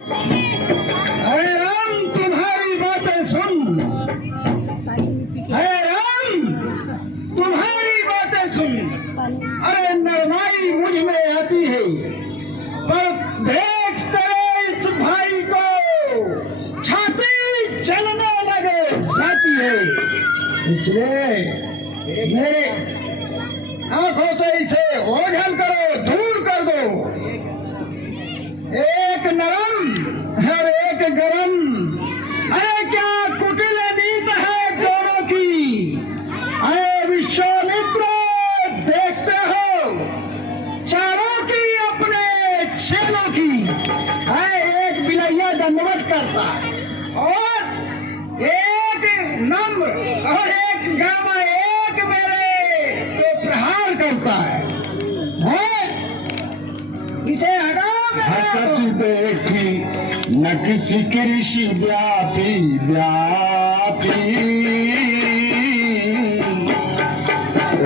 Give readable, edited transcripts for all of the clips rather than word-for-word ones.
अरे राम तुम्हारी बातें सुन, अरे राम तुम्हारी बातें सुन। अरे नरमाई मुझ में आती है, पर देख तेरे इस भाई को छाती चलने लगे साथी है। इसलिए मेरे आंखों से इसे ओझल करो, दूर कर दो। एक नरम और एक गरम, अरे क्या कुटिल नीत है दोनों की। अरे विश्वामित्र देखते हो चारों की अपने छेलों की। अरे एक बिलैया दंडवत करता है और एक नम्र और एक गामा एक मेरे तो प्रहार करता है। इसे हटाओ। हसती देखी न किसी कृषि व्यापी व्यापी,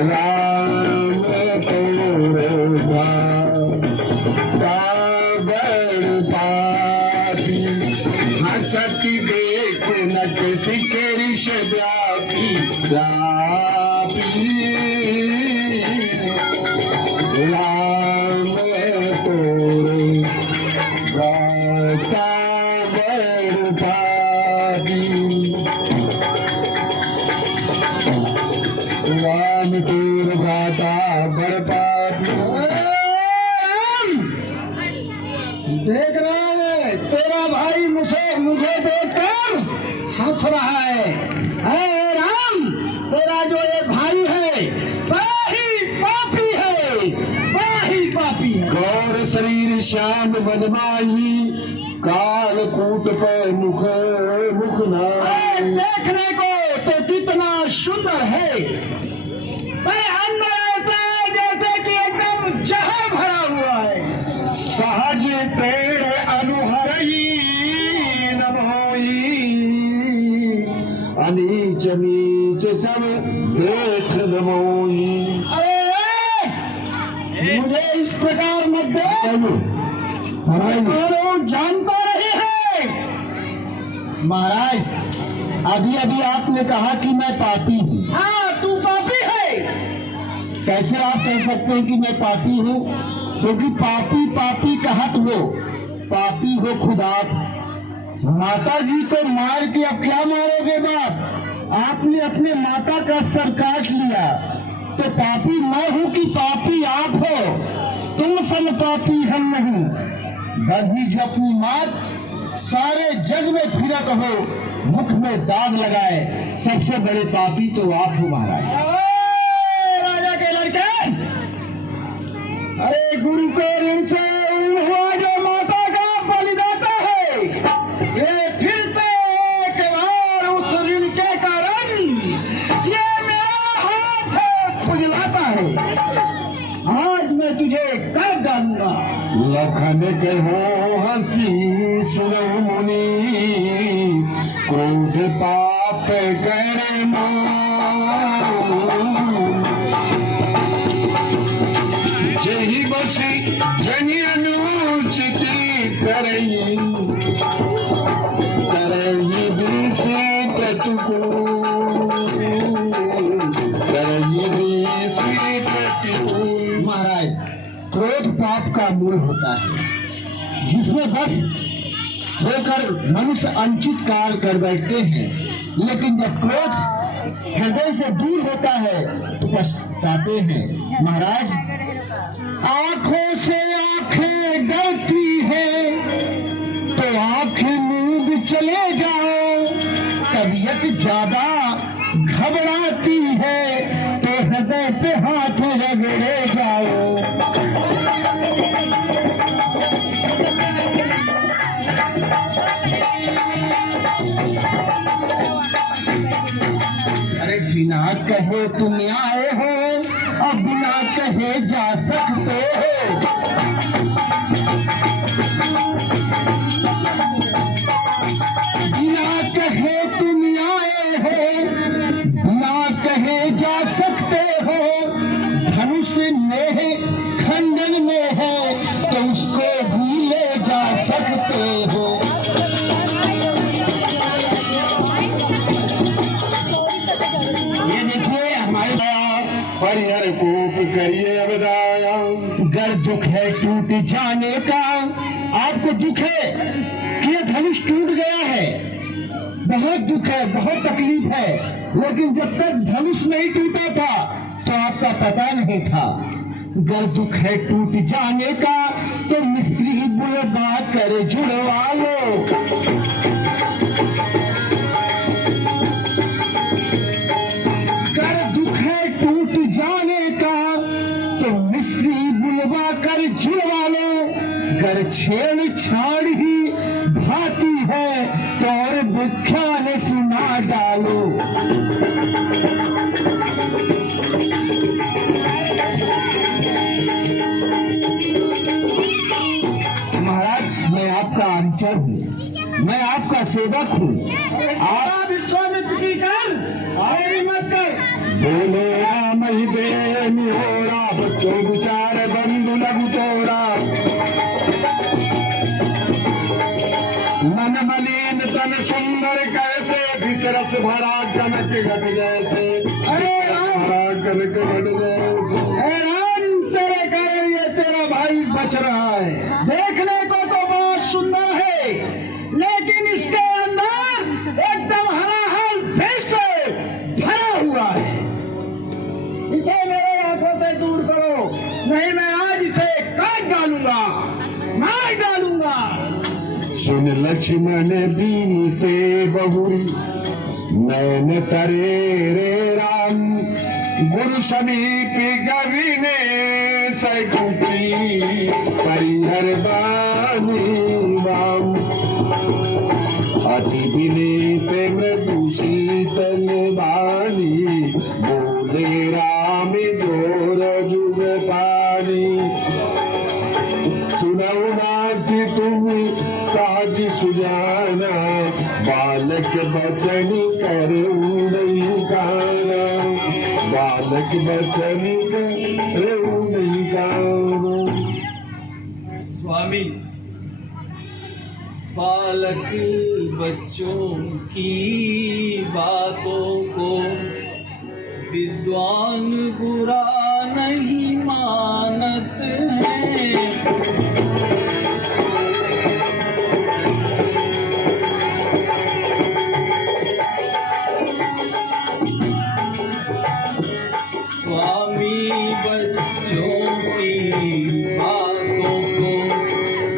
राम तोरगा कागड़ पापी। हसती देख न किसी कृषि व्यापी व्यापी, राम राम तोर भाता बड़ पापी। देख रहा है तेरा भाई मुझे देखकर हंस रहा है। अरे राम तेरा जो ये भाई है वही पापी है, वही पापी है। गौर शरीर श्याम बनमाई, काल कूट पर मुख मुख नाई। देखने को तो कितना सुंदर है, पर अंदर ऐसा है जैसे कि एकदम जहर भरा हुआ है। सहज पेड़ अनुहरई न मोई, अनीच नीच सब देख न मोई। अरे मुझे इस प्रकार मत देख, जानता नहीं है। महाराज अभी अभी आपने कहा कि मैं पापी हूँ। हाँ तू पापी है। कैसे आप कह सकते हैं कि मैं पापी हूँ? क्योंकि पापी पापी कहत हो, पापी हो खुद आप। माता जी तो मार के अब क्या मारोगे बाप? आपने अपने माता का सर काट लिया, तो पापी मैं हूँ कि पापी आप हो? तुम सन पापी हम नहीं। बल्कि जो अपनी मात सारे जग में फिरत हो, मुख में दाग लगाए, सबसे बड़े पापी तो आप हो महाराज। राजा के लड़के, अरे गुरु के ऋण से हुआ जो माता का बलिदाता है, ये फिर से एक बार उस ऋण के कारण ये मेरा हाथ खुजलाता है। आज मैं तुझे कर डालूंगा। लखन के हो हंसी सुनो मुनि, क्रोध पाप करे जही बसी जनि अनुचिति करई, चरही दूसरी प्रतिकूल, चरही दूसरी प्रतिकूल। महाराज क्रोध पाप का मूल होता है, जिसमें बस होकर मनुष्य अनुचित कार्य कर बैठते हैं। लेकिन जब क्रोध हृदय से दूर होता है तो पछताते हैं। महाराज आंखों से आंखें डरती है तो आंखें मूंद चले जाओ, तबीयत ज्यादा घबराती है तो हृदय पे हाथ रगड़े जाओ। अरे बिना कहे तुम आए हो, अब बिना कहे जा सकते हो। बिना कहे तुम आए हो, बिना कहे जा सकते हो। धनुष में खंडन में है तो उसको भी ले जा सकते हो। टूट जाने का आपको दुख है कि ये धनुष टूट गया है, बहुत दुख है, बहुत तकलीफ है, लेकिन जब तक धनुष नहीं टूटा था तो आपका पता नहीं था। अगर दुख है टूट जाने का तो मिस्त्री बुलवा कर जुड़वा लो। अगर दुख है टूट जाने का तो मिस्त्री बुलवा कर जुड़वा लो। अगर छेड़छाड़ ही भाती है तो और विख्यान सुना डालो। मैं आपका अनुचर हूँ, मैं आपका सेवक हूँ। आप विश्वामित्र की कर और मत कर। बोले राम ही बेनी होरा, बच्चों विचार बंधु लघु तोरा। मन मलिन तन सुंदर कैसे, विसरस भरा कनक घट जैसे। अरे राम, कनक घट जैसे। अरे राम, तेरे कारण ये तेरा भाई बच रहा है। देखने को तो बहुत सुंदर है, लेकिन इसके अंदर एकदम हलाहल विष से भरा हुआ है। इसे मेरे आंखों से दूर करो, नहीं मैं आज इसे काट डालूंगा, मार डालूंगा। सुन लक्ष्मण बीन से बहुरी, नैन तरे रे राम। गुरु समीप गविने सकुची, परिहर बानी वाम। अति विनीत मृदु शीतल बानी, बोले राम जोर जुग पानी। सुनऊ नाथ तुम साज सुजाना, बालक बचन करूँ नहीं गाना। बालक बचन करूँ नहीं गाना। स्वामी, बालक बच्चों की बातों को विद्वान बुरा नहीं मानत है। स्वामी, बच्चों की बातों को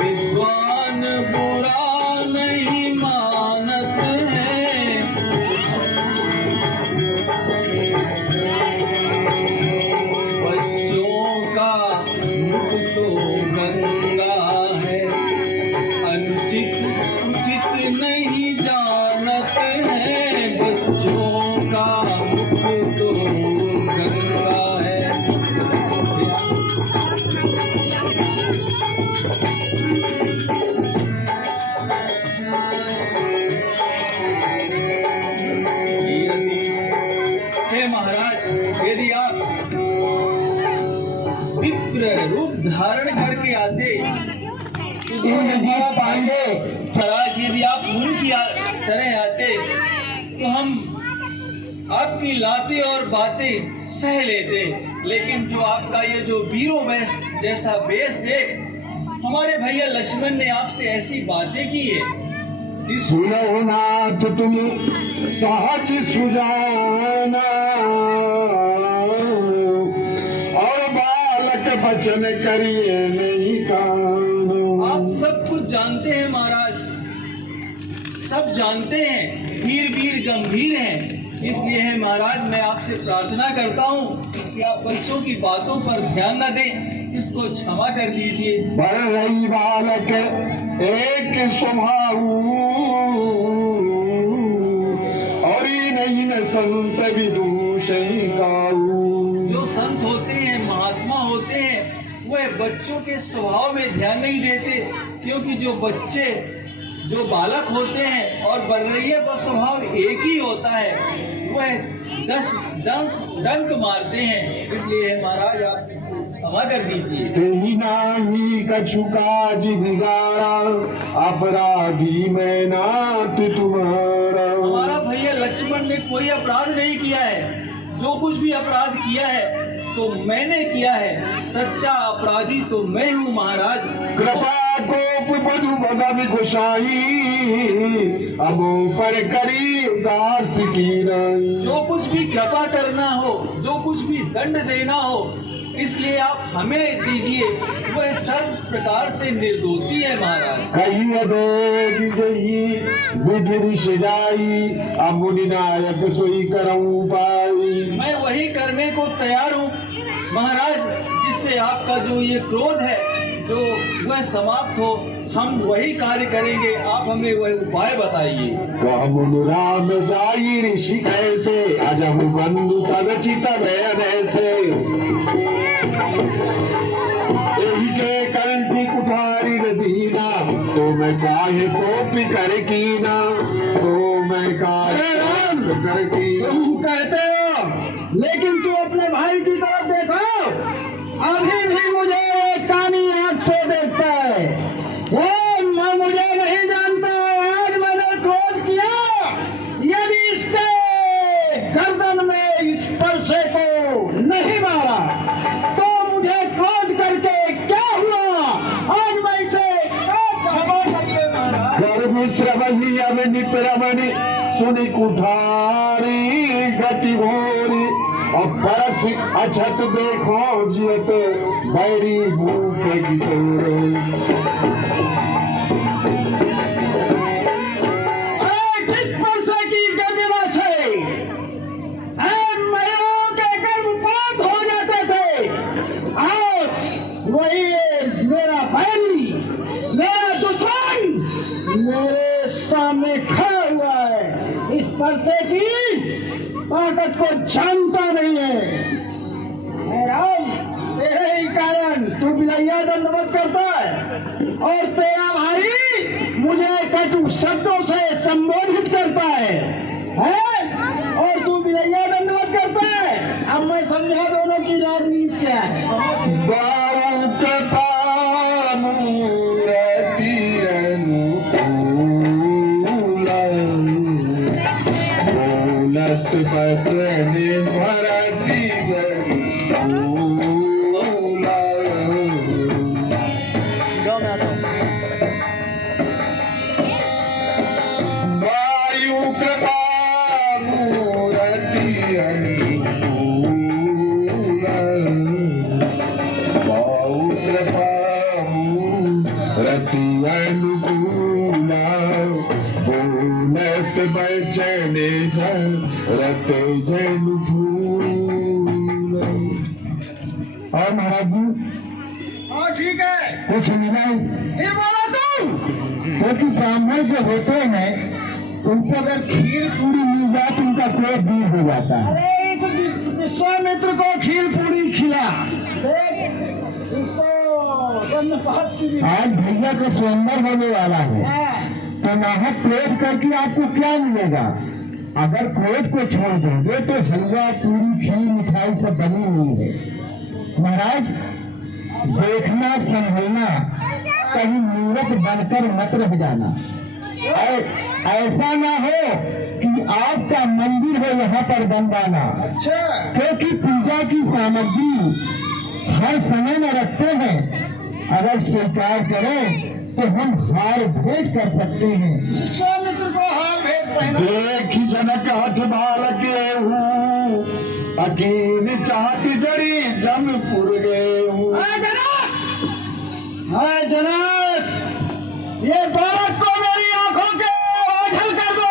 विद्वान बुरा नहीं मानत है। बच्चों का मुख तो गंगा है, अनुचित उचित नहीं जानत है। बच्चों का मुख तो गंगा है। हे महाराज, यदि आप विप्र रूप धारण करके आते तो यदि पांडे, महाराज यदि आप उनकी तरह आते तो हम आपकी लाते और बातें सह लेते, लेकिन जो आपका ये जो वीरों वेश जैसा वेश देख हमारे भैया लक्ष्मण ने आपसे ऐसी बातें की है। सुनो नाथ तुम सहज सुजाना, और बालक बचन करिए नहीं काना। आप सब कुछ जानते हैं महाराज, सब जानते हैं, वीर वीर गंभीर हैं। इसलिए है महाराज, मैं आपसे प्रार्थना करता हूँ कि आप बच्चों की बातों पर ध्यान न दें, इसको क्षमा कर दीजिए। बर रही बालक एक स्वभाव, और नहीं न संत विदूषण गाऊ। जो संत होते हैं, महात्मा होते हैं, वह बच्चों के स्वभाव में ध्यान नहीं देते, क्योंकि जो बालक होते हैं और बर्रैया का स्वभाव एक ही होता है, वह 10 डंक मारते हैं। इसलिए महाराज आप क्षमा कर दीजिए। कहीं नाही कछु काज बिगाड़ा, अपराधी मैं नाथ तुम्हारा। हमारा भैया लक्ष्मण ने कोई अपराध नहीं किया है, जो कुछ भी अपराध किया है तो मैंने किया है, सच्चा अपराधी तो मैं हूँ महाराज। कृपा कोप बधु भगवि गोसाई, अब पर करी दास की नाई। जो कुछ भी कृपा करना हो, जो कुछ भी दंड देना हो, इसलिए आप हमें दीजिए, वह सर्व प्रकार से निर्दोषी है महाराज। कही अबेग जही विधि सजाई, अब मुनि नायक सोई करऊं पाई। मैं वही करने को तैयार हूँ महाराज, जिससे आपका जो ये क्रोध है जो वह समाप्त हो। हम वही कार्य करेंगे, आप हमें वह उपाय बताइए। कह मुनि राम जाई ऋषि कैसे, अजहु बंधु तब चित भयन ऐसे। एहि के कंठी कुठारी दीना, तो मैं काहे कोपी कर कीना, तो मैं काहे कर कीना। तुम कहते हो, लेकिन तू अपने भाई की तरफ देखो, अभी भी मुझे कानी आंख से देखता है। वो न मुझे नहीं जानता। आज मैंने क्रोध किया, यदि इसके गर्दन में इस परसे को नहीं मारा तो मुझे क्रोध करके क्या हुआ। आज मैं इसे क्षमा करिए महाराज। गर्भ श्रवही अब निप्रमणि, सुनि कुठारी गति घोरी। और परस अछत देखो जियत, बैरी भूख किशोर। ठीक परसे की गर्जना से महिलाओं के गर्भपात हो जाते थे। आज वही मेरा बैरी, मेरा दुश्मन मेरे सामने खड़ा हुआ है। इस परसे की ताकत को जानता नहीं है। हे राम, तेरे ही कारण तू बिलैया दंडवत करता है और तेरा भाई मुझे कटु शब्दों से संबोधित करता है और तू बिलैया दंडवत करता है। अब मैं समझा दोनों की राजनीति क्या है। बाऊ कृपा मूरति अनुकूल, बोलत बचन भरति अनुकूल। वायु कृपा मूरति अनुकूल, वायु कृपा मूरति अनुकूल। बोलत बचन रत जन फूल। और महाराज जी हाँ ठीक है, कुछ मिला फिर बोला तू। क्योंकि ब्राह्मण जो होते हैं उनको अगर खीर पूरी मिल जाए तो उनका क्रोध दूर हो जाता है। अरे इस विश्वामित्र को खीर पूरी खिला, देख इसको दंडपात की भी। आज भैया का स्वयंवर होने वाला है, हाँ, तो नाहक क्रोध करके आपको क्या मिलेगा। अगर क्रोध को छोड़ दोगे तो हलवा पूरी खीर मिठाई सब बनी हुई है। महाराज देखना संभलना, कहीं मूर्ख बनकर मत रह जाना। ऐसा ना हो कि आपका मंदिर हो यहाँ पर बनवाना, अच्छा क्योंकि पूजा की सामग्री हर समय में रखते हैं। अगर स्वीकार करें तो हम हार भेंट कर सकते हैं। विश्वामित्र को हार भेंट पहना। देख जनक हठ बालक हूँ, अकीन चाहती जड़ी जमपुर गए हूँ। जनक, ये बालक को मेरी आंखों के ओझल कर दो,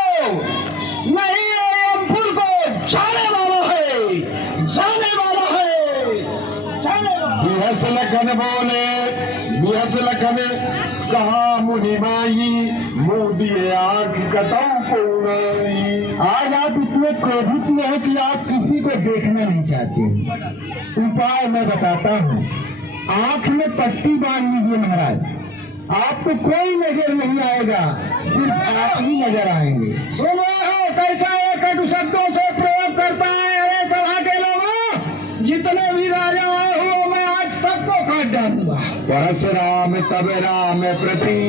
नहीं ये यमपुर को जाने वाला है, जाने वाला है, जाने वाला। बिहस लखन बोले, बिहस लखन कहा मुनि माई, मुंह दिए आंख कतऊ पूनाई। आज आप इतने क्रोधित में हैं कि आप किसी को देखना नहीं चाहते। उपाय मैं बताता हूँ, आंख में पट्टी बांध लीजिए महाराज, आपको कोई नजर नहीं आएगा, सिर्फ आप ही नजर आएंगे। सुन रहे हो कैसा ये कटु शब्दों से प्रयोग करता है। अरे सभा के लोगों, जितने भी राजा आए हुए मैं आज सबको काट डालूंगा। परशुराम तब राम प्रति,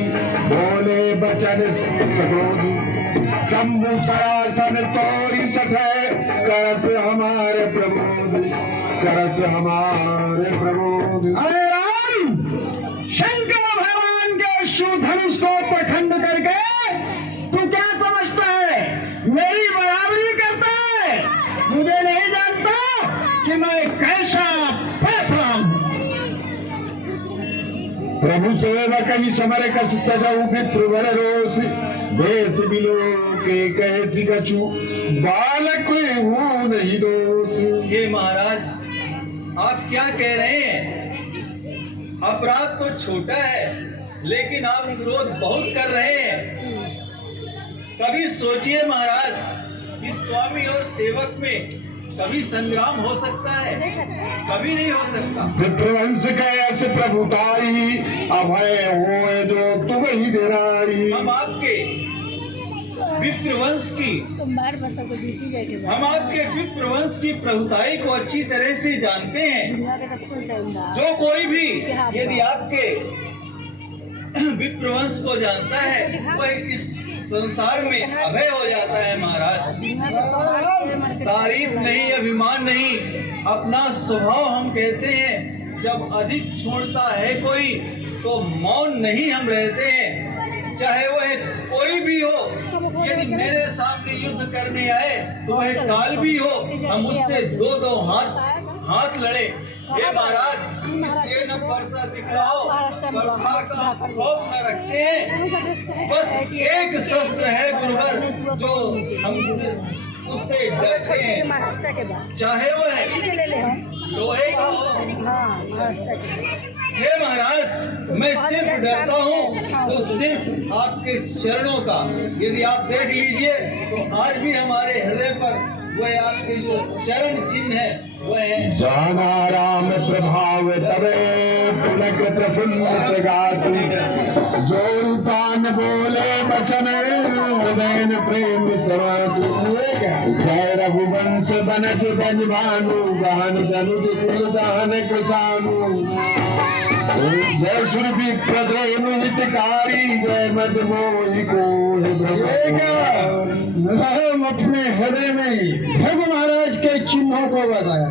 बोले बचन सकोदि। शंभु सरासन तोरी सठे, करस हमारे प्रबोध। करस हमारे प्रभु। अरे राम, शंकर भगवान के शुधनुष को पखंड करके तू क्या समझता है? मेरी बराबरी करता है? मुझे नहीं जानता कि मैं कैसा परशुराम हूं। प्रभु सेवक ही समर कस तजऊ विप्रवर रोष, देश बिलो के कैसी कछु बालक हूँ नहीं दोष। ये महाराज आप क्या कह रहे हैं? अपराध तो छोटा है लेकिन आप क्रोध बहुत कर रहे हैं। कभी सोचिए महाराज कि स्वामी और सेवक में कभी संग्राम हो सकता है? कभी नहीं हो सकता। विप्रवंश कैसे प्रभुताई, अभय होए जो तुम ही निराई। हम आपके विप्रवंश की प्रभुताई को अच्छी तरह से जानते हैं। जो कोई भी यदि आपके विप्रवंश को जानता है वह इस संसार में अभय हो जाता है महाराज। तारीफ नहीं, अभिमान नहीं, अपना स्वभाव हम कहते हैं। जब अधिक छोड़ता है कोई तो मौन नहीं हम रहते हैं, चाहे वह कोई भी हो। यदि मेरे सामने युद्ध करने आए तो वह काल भी हो, हम उससे दो हाथ लड़े। ये महाराज इसलिए न वर्षा दिखलाओ, वर्षा का खौफ न रखते हैं। बस एक शस्त्र है गुरुवर जो हम उससे डरते हैं, चाहे वह लोहे का हो। हे महाराज, मैं सिर्फ डरता हूँ तो सिर्फ आपके चरणों का। यदि आप देख लीजिए तो आज भी हमारे हृदय पर वह आपके जो चरण चिन्ह है वह है। जाना राम प्रभाव तबे पुलक प्रफुल्लित गातु, जो रूपान बोले बचन हृदय प्रेम समातु। जय रघुवंश बनज बजभानु, गहन धनुज कुल दहन कृषानु। जय सुरभि प्रदेनु हितकारी, जय मद मोहि को हम अपने हृदय में भृगु महाराज के चिन्हों को बताया,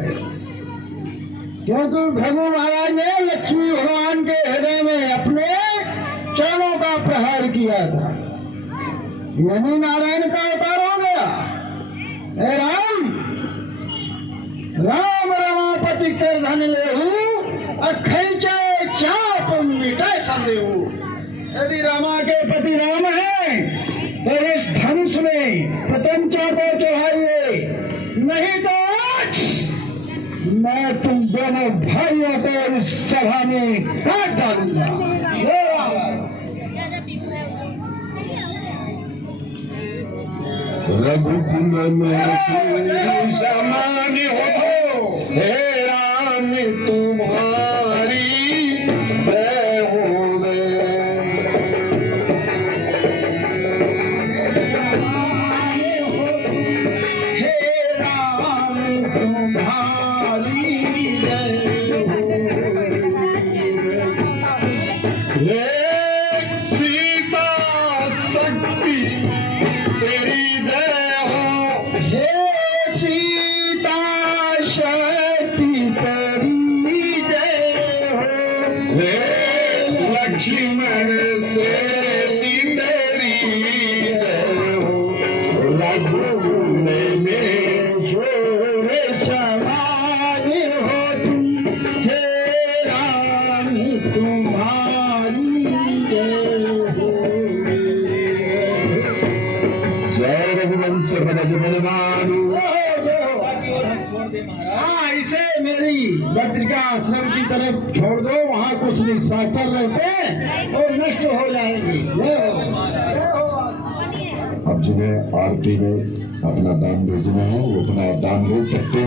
क्योंकि भृगु महाराज ने लक्ष्मी भगवान के हृदय में अपने चरणों का प्रहार किया था। यानी नारायण का अवतार हो गया। हे राम, राम रमापति कर धन लेहू, अखैचे चाप मिटे संदेहू। यदि रामा के पति राम है तो इस धनुष में प्रत्यंचा को चढ़ाइए, नहीं तो आज मैं तुम दोनों भाइयों को इस सभा में काट डालूंगा। रघुकुल में समान हो, हे राम तुम्हारी जय होवे। हे राम तुम्हारी जय हे सीता शक्ति तेरी जय हो, हे सीता शक्ति तेरी जय हो। हे लक्ष्मण से तेरी जय हो। रघुकुल में छोर समान हो तुम, हे राम तुम्हारी जय हो। जय रघुवंश बनज बलवानु। बाकी और हम छोड़ दे महाराज। हाँ, इसे मेरी बद्रिका आश्रम की तरफ छोड़ दो, वहाँ कुछ निशाचर रहते हैं और नष्ट हो जाएंगे। जय हो, जय हो। अब जिन्हें आरती में अपना दान भेजना है वो अपना दान भेज सकते हैं।